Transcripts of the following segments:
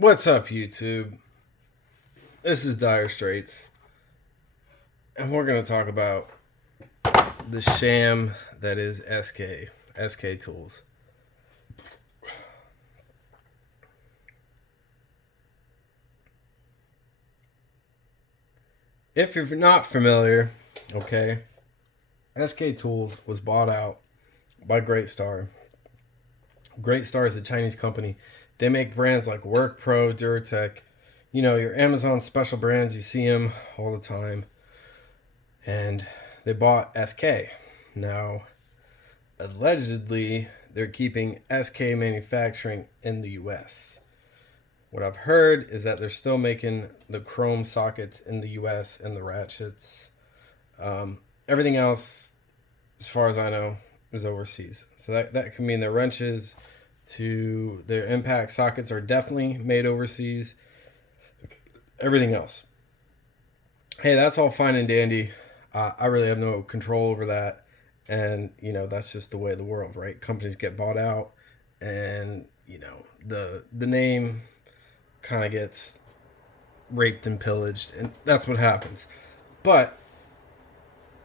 What's up, YouTube? This is Dire Straits, and we're going to talk about the sham that is SK Tools. If you're not familiar, okay, SK Tools was bought out by Great Star. Great Star is a Chinese company. They make brands like Work Pro, Duratech, your Amazon special brands. You see them all the time. And they bought SK. Now, allegedly, they're keeping SK manufacturing in the US. What I've heard is that they're still making the chrome sockets in the US and the ratchets. Everything else, as far as I know, is overseas. So that can mean their wrenches to their impact sockets are definitely made overseas. Everything else. Hey, that's all fine and dandy. I really have no control over that. And, that's just the way of the world, right? Companies get bought out and, the name kind of gets raped and pillaged. And that's what happens. But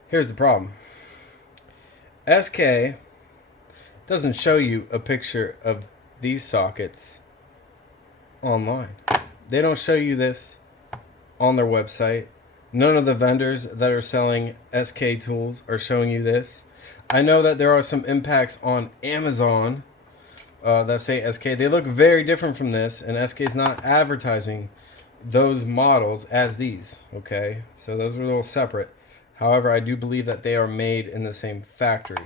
here's the problem. SK doesn't show you a picture of these sockets online. They don't show you this on their website. None of the vendors that are selling SK tools are showing you this. I know that there are some impacts on Amazon that say SK. They look very different from this, and SK is not advertising those models as these, okay? So those are a little separate. However, I do believe that they are made in the same factory,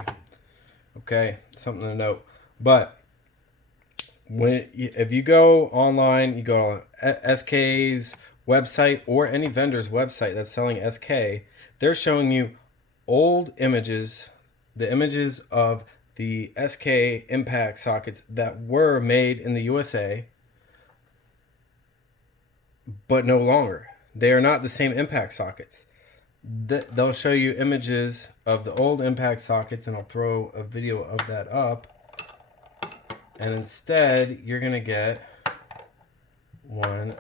okay? Something to note. But if you go online, you go to SK's website or any vendor's website that's selling SK, they're showing you old images, the images of the SK impact sockets that were made in the USA, but no longer. They are not the same impact sockets. They'll show you images of the old impact sockets, and I'll throw a video of that up. And instead, you're going to get one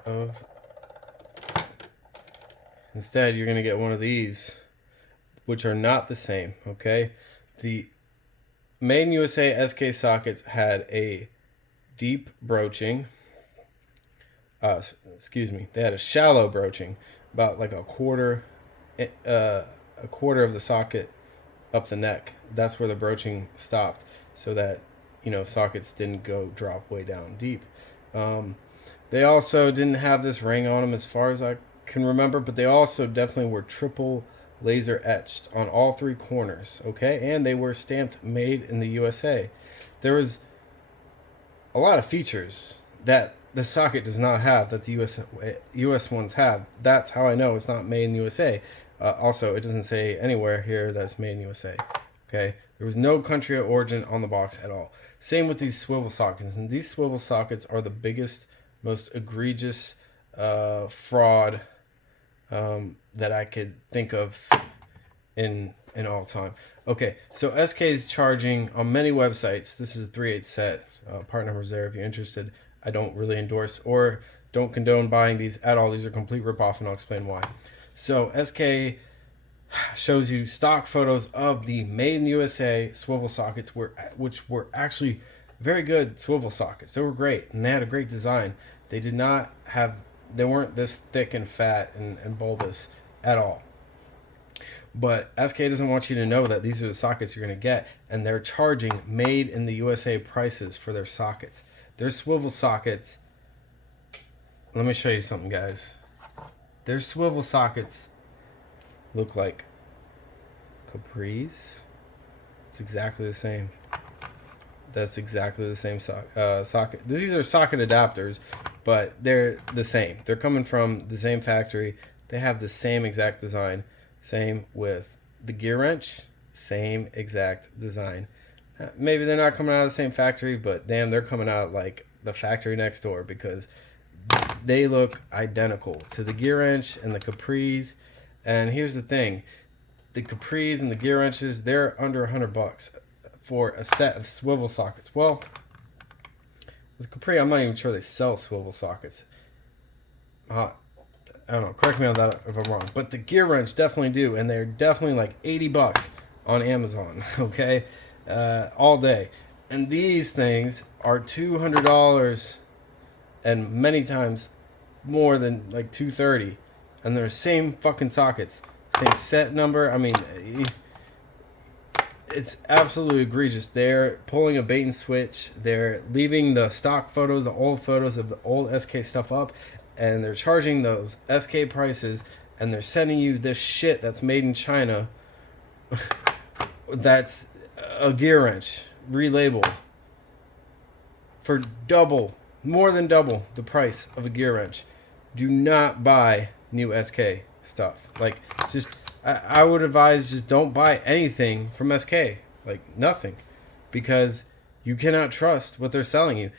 of these, which are not the same, okay? The Made in USA SK sockets had a deep broaching. They had a shallow broaching, about like a quarter of the socket up the neck. That's where the broaching stopped, so that sockets didn't go drop way down deep. They also didn't have this ring on them, as far as I can remember, but they also definitely were triple laser etched on all three corners, okay? And they were stamped made in the USA. There was a lot of features that the socket does not have that the US ones have. That's how I know it's not made in the USA. Also, it doesn't say anywhere here that's made in the USA, okay? There was no country of origin on the box at all. Same with these swivel sockets. And these swivel sockets are the biggest, most egregious fraud that I could think of in all time. Okay, so SK is charging on many websites. This is a 3/8 set. Part numbers there if you're interested. I don't really endorse or don't condone buying these at all. These are complete ripoff, and I'll explain why. So SK shows you stock photos of the made in the USA swivel sockets, which were actually very good swivel sockets. They were great, and they had a great design. They weren't this thick and fat and bulbous at all. But SK doesn't want you to know that these are the sockets you're going to get, and they're charging made in the USA prices for their sockets. Their swivel sockets, let me show you something, guys. Their swivel sockets look like capris. It's exactly the same. That's exactly the same socket. These are socket adapters, but they're the same. They're coming from the same factory. They have the same exact design. Same with the gear wrench. Same exact design. Maybe they're not coming out of the same factory, but damn, they're coming out like the factory next door, because they look identical to the gear wrench and the capris. And here's the thing. The capris and the gear wrenches, they're under $100 for a set of swivel sockets. Well, With Capri, I'm not even sure they sell swivel sockets. I don't know. Correct me on that if I'm wrong. But the gear wrench definitely do, and they're definitely like $80 on Amazon. Okay, all day. And these things are $200, and many times more than like $230, and they're same fucking sockets, same set number. I mean, it's absolutely egregious. They're pulling a bait and switch. They're leaving the stock photos, the old photos of the old SK stuff up, and they're charging those SK prices, and they're sending you this shit that's made in China. That's a gear wrench relabeled for more than double the price of a gear wrench. Do not buy new SK stuff. Like, just I would advise, just don't buy anything from SK. Like, nothing, because you cannot trust what they're selling you.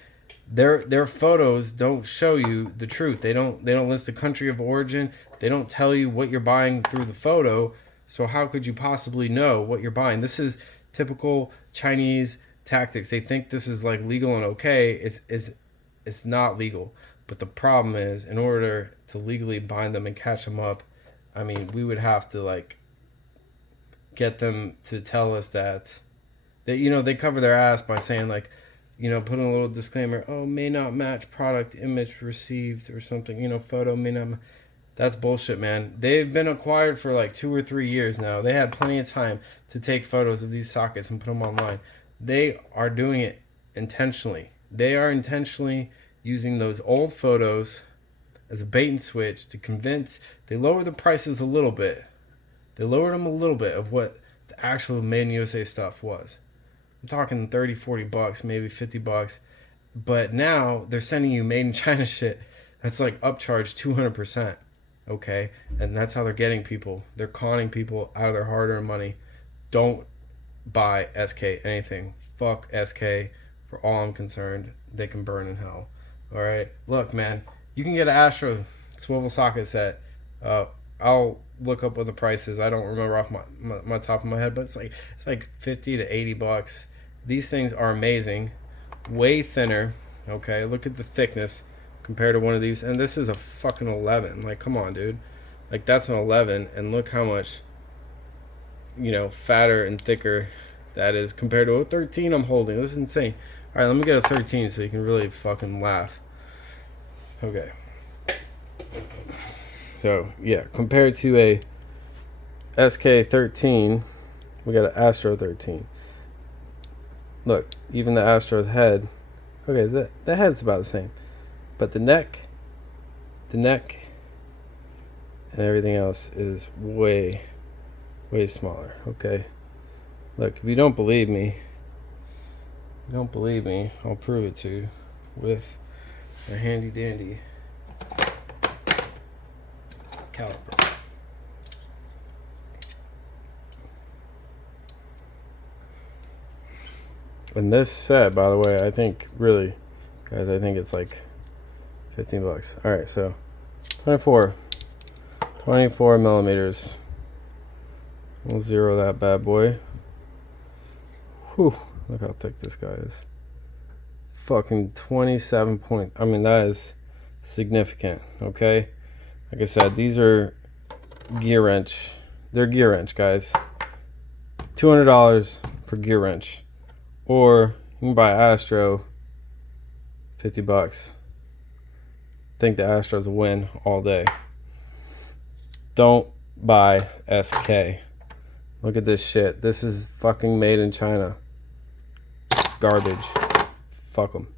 Their photos don't show you the truth. They don't list the country of origin. They don't tell you what you're buying through the photo. So how could you possibly know what you're buying? This is typical Chinese tactics. They think this is like legal and okay. It's not legal. But the problem is, in order to legally bind them and catch them up, I mean, we would have to like get them to tell us that they cover their ass by saying like, put in a little disclaimer, oh, may not match product image received or something, photo may not. That's bullshit, man. They've been acquired for like 2 or 3 years now. They had plenty of time to take photos of these sockets and put them online. They are doing it intentionally. They are intentionally using those old photos as a bait and switch to convince. They lower the prices a little bit. They lowered them a little bit of what the actual made in USA stuff was. I'm talking $30, $40, maybe $50. But now they're sending you made in China shit that's like upcharged 200%. Okay? And that's how they're getting people. They're conning people out of their hard-earned money. Don't buy SK anything. Fuck SK. For all I'm concerned, they can burn in hell. All right? Look, man, you can get an Astro swivel socket set. I'll look up what the price is. I don't remember off my top of my head, but it's like $50 to $80. These things are amazing. Way thinner. Okay? Look at the thickness compared to one of these, and this is a fucking 11. Like, come on, dude. Like, that's an 11, and look how much fatter and thicker that is compared to a 13 I'm holding. This is insane. All right, let me get a 13 so you can really fucking laugh. Okay. So yeah, compared to a SK13, we got an Astro 13. Look, even the Astro's head. Okay, the head's about the same. But the neck and everything else is way, way smaller. Okay. Look, if you don't believe me, I'll prove it to you with a handy dandy caliper. And this set, by the way, I think really, guys, I think it's like $15. All right, so 24 millimeters. We'll zero that bad boy. Whew, look how thick this guy is. Fucking 27 point. I mean, that is significant, okay? Like I said, these are gear wrench. They're gear wrench, guys. $200 for gear wrench. Or you can buy Astro, $50. Think the Astro's a win all day. Don't buy SK. Look at this shit. This is fucking made in China. Garbage. Fuck them.